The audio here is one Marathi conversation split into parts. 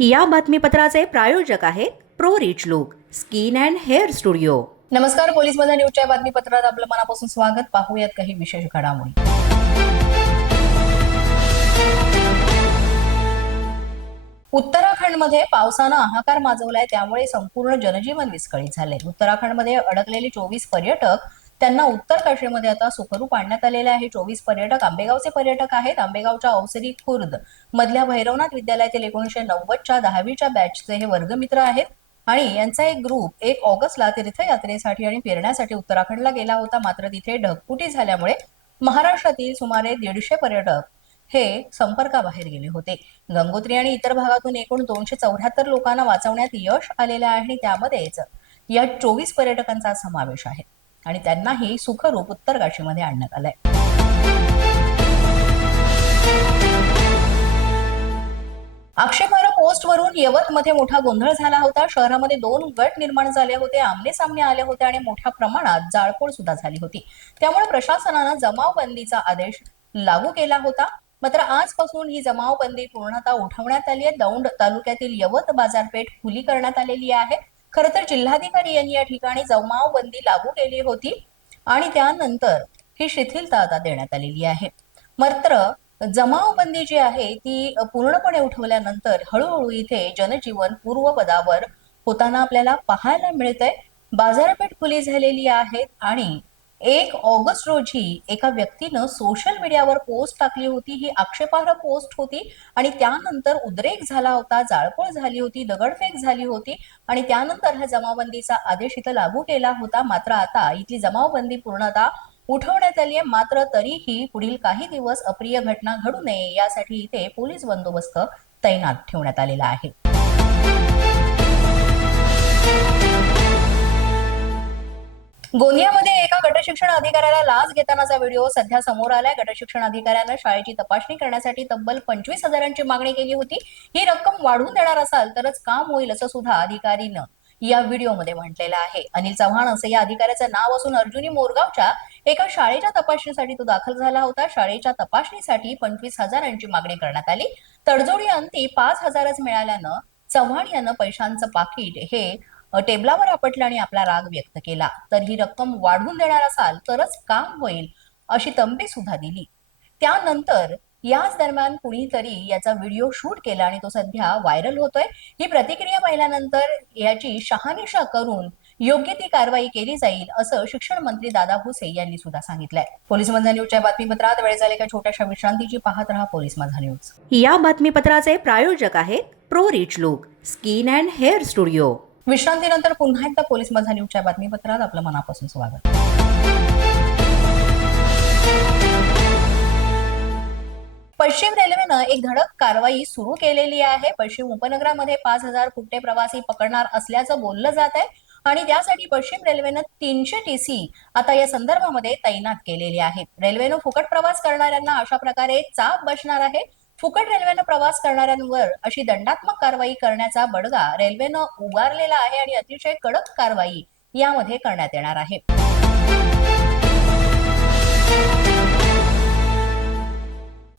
या बातमीपत्राचे प्रायोजक आहेत pro rich look skin and hair studio. नमस्कार पोलीस माझा न्यूजच्या बातमीपत्रात आपलं मनापासून स्वागत. पाहूयात काही विशेष घडामोडी. उत्तराखंडमध्ये पावसानं हाहाकार माजवलाय त्यामुळे संपूर्ण जनजीवन विस्कळीत झालंय. उत्तराखंडमध्ये अडकलेले चोवीस पर्यटक त्यांना उत्तर काशीमध्ये आता सुखरूप आणण्यात आलेले आहे. चोवीस पर्यटक आंबेगावचे पर्यटक आहेत. आंबेगावच्या औसरी खुर्द मधल्या भैरवनाथ विद्यालयातील एकोणीशे नव्वदच्या दहावीच्या बॅचचे हे वर्गमित्र आहेत. आणि यांचा एक ग्रुप एक ऑगस्टला तीर्थयात्रेसाठी आणि फिरण्यासाठी उत्तराखंडला गेला होता. मात्र तिथे ढगफुटी झाल्यामुळे महाराष्ट्रातील सुमारे दीडशे पर्यटक हे संपर्काबाहेर गेले होते. गंगोत्री आणि इतर भागातून एकूण दोनशे चौऱ्याहत्तर लोकांना वाचवण्यात यश आलेलं आहे आणि त्यामध्येच या चोवीस पर्यटकांचा समावेश आहे. आणि त्यांनाही सुखरूप उत्तर काशीमध्ये आणण्यात आलंय. आक्षेपार्ह पोस्टवरून यवतमध्ये मोठा गोंधळ झाला होता. शहरामध्ये दोन गट निर्माण झाले होते आमने सामने आले होते आणि मोठ्या प्रमाणात जाळपोळ सुद्धा झाली होती. त्यामुळे प्रशासनानं जमावबंदीचा आदेश लागू केला होता. मात्र आजपासून ही जमावबंदी पूर्णतः उठवण्यात आली आहे. दौंड तालुक्यातील यवत बाजारपेठ खुली करण्यात आलेली आहे. खरं तर जिल्हाधिकारी यांनी या ठिकाणी जमावबंदी लागू केली होती आणि त्यानंतर ही शिथिलता आता देण्यात आलेली आहे. मात्र जमावबंदी जी आहे ती पूर्णपणे उठवल्यानंतर हळूहळू इथे जनजीवन पूर्वपदावर होताना आपल्याला पाहायला मिळतंय. बाजारपेठ खुली झालेली आहे आणि एक ऑगस्ट रोजी एका व्यक्तीनं सोशल मीडियावर पोस्ट टाकली होती. ही आक्षेपार्ह पोस्ट होती आणि त्यानंतर उद्रेक झाला होता जाळपोळ झाली होती दगडफेक झाली होती आणि त्यानंतर हा जमावबंदीचा आदेश इथं लागू केला होता. मात्र आता इथली जमावबंदी पूर्णतः उठवण्यात आली आहे. मात्र तरीही पुढील काही दिवस अप्रिय घटना घडू नये यासाठी इथे पोलीस बंदोबस्त तैनात ठेवण्यात आलेला आहे. गोंदियामध्ये एका गटशिक्षण अधिकाऱ्याला लाच घेतानाचा व्हिडिओ सध्या समोर आलाय. गटशिक्षण अधिकाऱ्यानं शाळेची तपासणी करण्यासाठी तब्बल पंचवीस हजारांची मागणी केली होती. ही रक्कम वाढवून देणार असाल तरच काम होईल असं सुद्धा अधिकारीनं या व्हिडिओमध्ये म्हटलेलं आहे. अनिल चव्हाण असं या अधिकाऱ्याचं नाव असून अर्जुनी मोरगावच्या एका शाळेच्या तपासणीसाठी तो दाखल झाला होता. शाळेच्या तपासणीसाठी पंचवीस हजारांची मागणी करण्यात आली. तडजोडी अंती पाच हजारच मिळाल्यानं चव्हाण यानं पैशांचं पाकिट हे टेबलावर आपटलं आणि आपला राग व्यक्त केला. तर ही रक्कम वाढवून देणार असाल तरच काम होईल अशी तंबी सुद्धा दिली. त्यानंतर याच दरम्यान कुणीतरी याचा व्हिडिओ शूट केला आणि तो सध्या व्हायरल होतोय. ही प्रतिक्रिया पाहिल्यानंतर याची शहानिशा करून योग्य ती कारवाई केली जाईल असं शिक्षण मंत्री दादा भुसे यांनी सुद्धा सांगितलंय. पोलीस माझा न्यूजच्या बातमीपत्रात वेळ झाले का छोट्याशा विश्रांतीची पाहत राहा पोलीस माझा न्यूज. या बातमीपत्राचे प्रायोजक आहेत pro rich look skin and hair studio. विश्रांतीनंतर पुन्हा एकदा पोलीस माझा न्यूजच्या बातमीपत्रात आपलं मनापासून स्वागत. पश्चिम रेल्वेनं एक धडक कारवाई सुरू केलेली आहे. पश्चिम उपनगरामध्ये पाच हजार कुठे प्रवासी पकडणार असल्याचं बोललं जात आहे आणि त्यासाठी पश्चिम रेल्वेनं तीनशे टीसी आता या संदर्भामध्ये तैनात केलेली आहेत रेल्वेनं फुकट प्रवास करणाऱ्यांना अशा प्रकारे चाप बसणार आहे. फुकट रेल्वेनं प्रवास करणाऱ्यांवर अशी दंडात्मक कारवाई करण्याचा बडगा रेल्वेनं उगारलेला आहे आणि अतिशय कडक कारवाई यामध्ये करण्यात येणार आहे.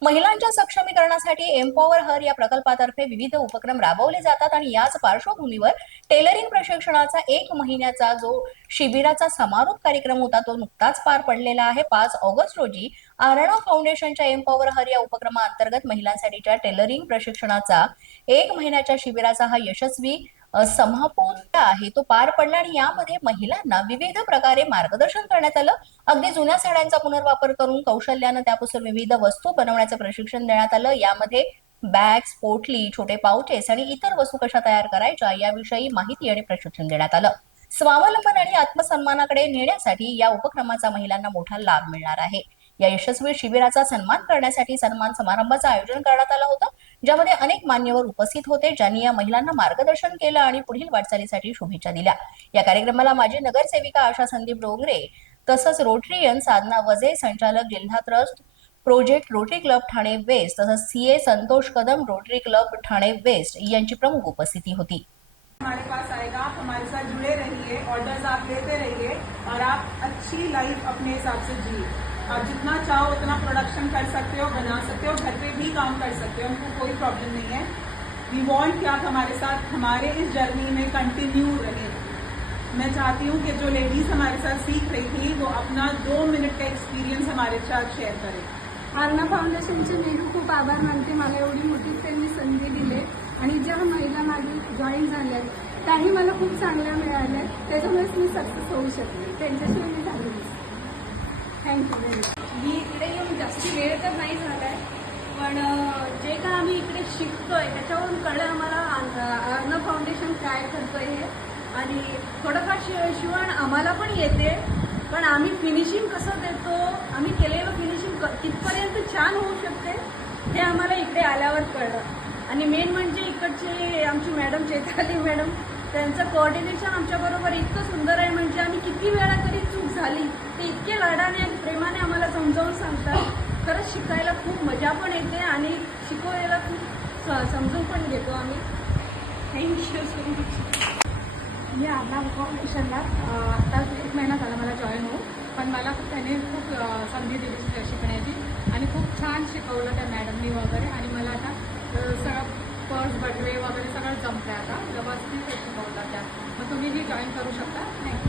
महिलांच्या सक्षमीकरणासाठी एम्पॉवर हर या प्रकल्पातर्फे विविध उपक्रम राबवले जातात आणि याच पार्श्वभूमीवर टेलरिंग प्रशिक्षणाचा एक महिन्याचा जो शिबिराचा समारोप कार्यक्रम होता तो नुकताच पार पडलेला आहे. पाच ऑगस्ट रोजी आरणा फाउंडेशनच्या एम्पॉवर हर या उपक्रमाअंतर्गत महिलांसाठीच्या टेलरिंग प्रशिक्षणाचा एक महिन्याच्या शिबिराचा हा यशस्वी अ, आहे तो पार पडला आणि यामध्ये महिलांना विविध प्रकारे मार्गदर्शन करण्यात आलं. अगदी जुन्या साड्यांचा पुनर्वापर करून कौशल्यानं त्यापासून विविध वस्तू बनवण्याचं प्रशिक्षण देण्यात आलं. यामध्ये बॅग्स पोटली छोटे पाउचेस आणि इतर वस्तू कशा तयार करायच्या याविषयी माहिती आणि प्रशिक्षण देण्यात आलं. स्वावलंबन आणि आत्मसन्मानाकडे नेण्यासाठी या उपक्रमाचा महिलांना मोठा लाभ मिळणार आहे. या यशस्वी शिबिराचा सन्मान करण्यासाठी सन्मान समारंभाचं आयोजन करण्यात आलं होतं. ज्यामध्ये अनेक मान्यवर उपस्थित होते ज्यांनी या महिलांना मार्गदर्शन केलं आणि पुढील वाटचालीसाठी शुभेच्छा दिल्या. या कार्यक्रमाला माजी नगरसेविका आशा संदीप डोंगरे तसंच रोटरीयन साधना वजे संचालक जिल्हा trust project rotary club Thane west तसंच CA Santosh Kadam rotary club Thane west यांची प्रमुख उपस्थिती होती. हमारे पास आएगा आप हमारे साथ जुड़े रहिए ऑर्डर्स आप लेते रहिए और आप अच्छी लाइफ अपने हिसाब से जिए। आप जितना चाहो उतना प्रोडक्शन कर सकते हो, बना सकते हो, घर पे भी काम कर सकते हो, हमको कोई प्रॉब्लम नहीं है। वी वॉन्ट कि आप हमारे साथ, हमारे इस जर्नी में कंटिन्यू रहे। मैं चाहती हूँ कि जो लेडीज़ हमारे साथ सीख रही थी, वो अपना दो मिनट का एक्सपीरियंस हमारे साथ शेअर करें। अन्ना फाउंडेशनचे मी खूप आभार मानते, मला एवढी मोठी त्यांनी संधी दिली. आणि ज्या महिला माझी जॉईन झाल्या त्याही मला खूप चांगल्या सक्सेस होऊ झाली थँक्यू व्हेरी मच मी इकडे येऊन जास्ती वेळ तर नाही झालाय पण जे काय आम्ही इकडे शिकतोय त्याच्यावरून कळलं आम्हाला अन्न- फाउंडेशन काय करतोय हे. आणि थोडंफार शि शिवण आम्हाला पण येते पण आम्ही फिनिशिंग कसं देतो आम्ही केलेलं फिनिशिंग कितपर्यंत छान होऊ शकते हे आम्हाला इकडे आल्यावर कळलं. आणि मेन म्हणजे इकडचे आमची मॅडम चैताली मॅडम त्यांचं कोऑर्डिनेशन आमच्याबरोबर इतकं सुंदर आहे म्हणजे आम्ही किती वेळा तरी झाली. ते इतके लाडाने आणि प्रेमाने आम्हाला समजावून सांगतात. खरंच शिकायला खूप मजा पण येते आणि शिकवायला खूप स- समजून पण घेतो आम्ही. थँक्यू सो मच मी अन्ना फाउंडेशनला आत्ताच एक महिना झाला मला जॉईन होऊ पण मला त्याने खूप संधी दिली शिकण्याची आणि खूप छान शिकवलं त्या मॅडमनी वगैरे आणि मला आता सगळं पर्स बटवे वगैरे सगळं जमतं आता. व्यवस्थित शिकवलं त्या. मग तुम्हीही जॉईन करू शकता? थँक्यू